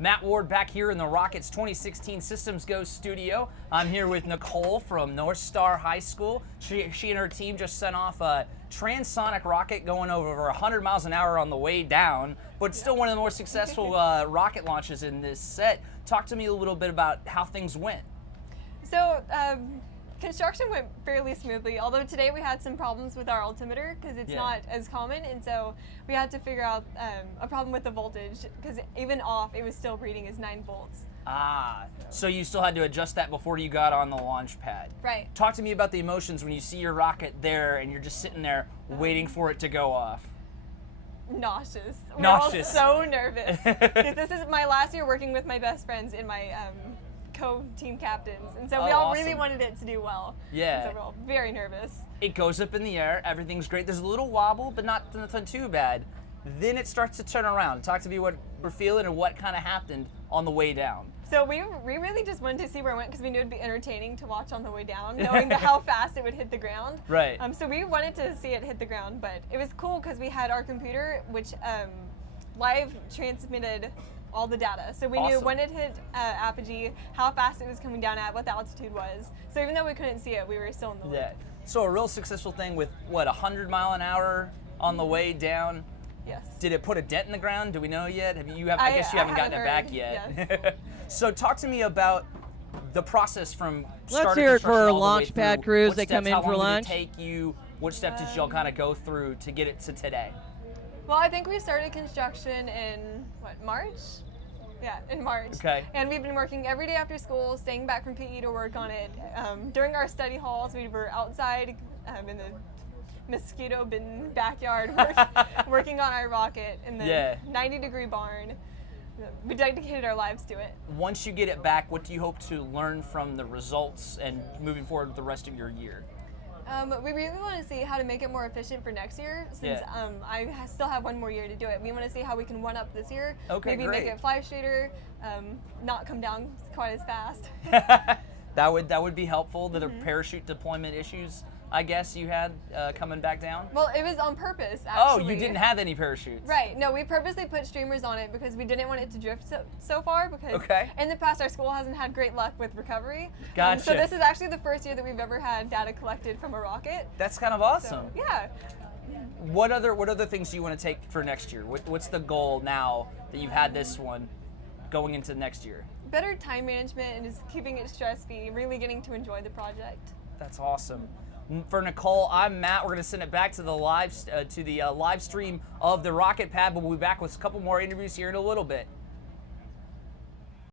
Matt Ward back here in the Rockets 2016 SystemsGo studio. I'm here with Nicole from Northstar High School. She and her team just sent off a transonic rocket going over 100 miles an hour on the way down, but still one of the more successful rocket launches in this set. Talk to me a little bit about how things went. So, construction went fairly smoothly, although today we had some problems with our altimeter because it's not as common, and so we had to figure out a problem with the voltage because even off, it was still reading as 9 volts. Ah, so you still had to adjust that before you got on the launch pad. Right. Talk to me about the emotions when you see your rocket there and you're just sitting there waiting for it to go off. Nauseous. Nauseous. We're all so nervous. 'Cause this is my last year working with my best friends in my co-team captains, and so we all really wanted it to do well. Yeah. And so we're all very nervous. It goes up in the air, everything's great. There's a little wobble, but not nothing too bad. Then it starts to turn around. Talk to me what we're feeling and what kind of happened on the way down. So we really just wanted to see where it went because we knew it'd be entertaining to watch on the way down, knowing how fast it would hit the ground. Right. So we wanted to see it hit the ground, but it was cool because we had our computer, which live transmitted all the data. So we knew when it hit apogee, how fast it was coming down at, what the altitude was. So even though we couldn't see it, we were still in the loop. Yeah. So a real successful thing with, what, 100 mile an hour on the way down? Yes. Did it put a dent in the ground? Do we know yet? I guess you haven't gotten it back yet. Yes. So talk to me about the process from Let's hear it for our all the way launch pad through. crews What that come steps, in for how long lunch. did it take you? What steps did y'all kind of go through to get it to today? Well, I think we started construction in, March? Yeah, in March. Okay. And we've been working every day after school, staying back from PE to work on it. During our study halls, we were outside in the mosquito-bitten backyard working on our rocket in the 90-degree barn. We dedicated our lives to it. Once you get it back, what do you hope to learn from the results and moving forward with the rest of your year? We really want to see how to make it more efficient for next year, since I still have one more year to do it. We want to see how we can one-up this year. Okay, maybe make it fly straighter, not come down quite as fast. That would be helpful. The parachute deployment issues, I guess, you had coming back down? Well, it was on purpose, actually. Oh, you didn't have any parachutes? Right. No, we purposely put streamers on it because we didn't want it to drift so far, because in the past our school hasn't had great luck with recovery. Gotcha. So this is actually the first year that we've ever had data collected from a rocket. That's kind of awesome. So, yeah. What other things do you want to take for next year? What's the goal now that you've had this one going into next year? Better time management and just keeping it stress-free, really getting to enjoy the project. That's awesome. For Nicole, I'm Matt. We're going to send it back to the live stream of the rocket pad, but we'll be back with a couple more interviews here in a little bit.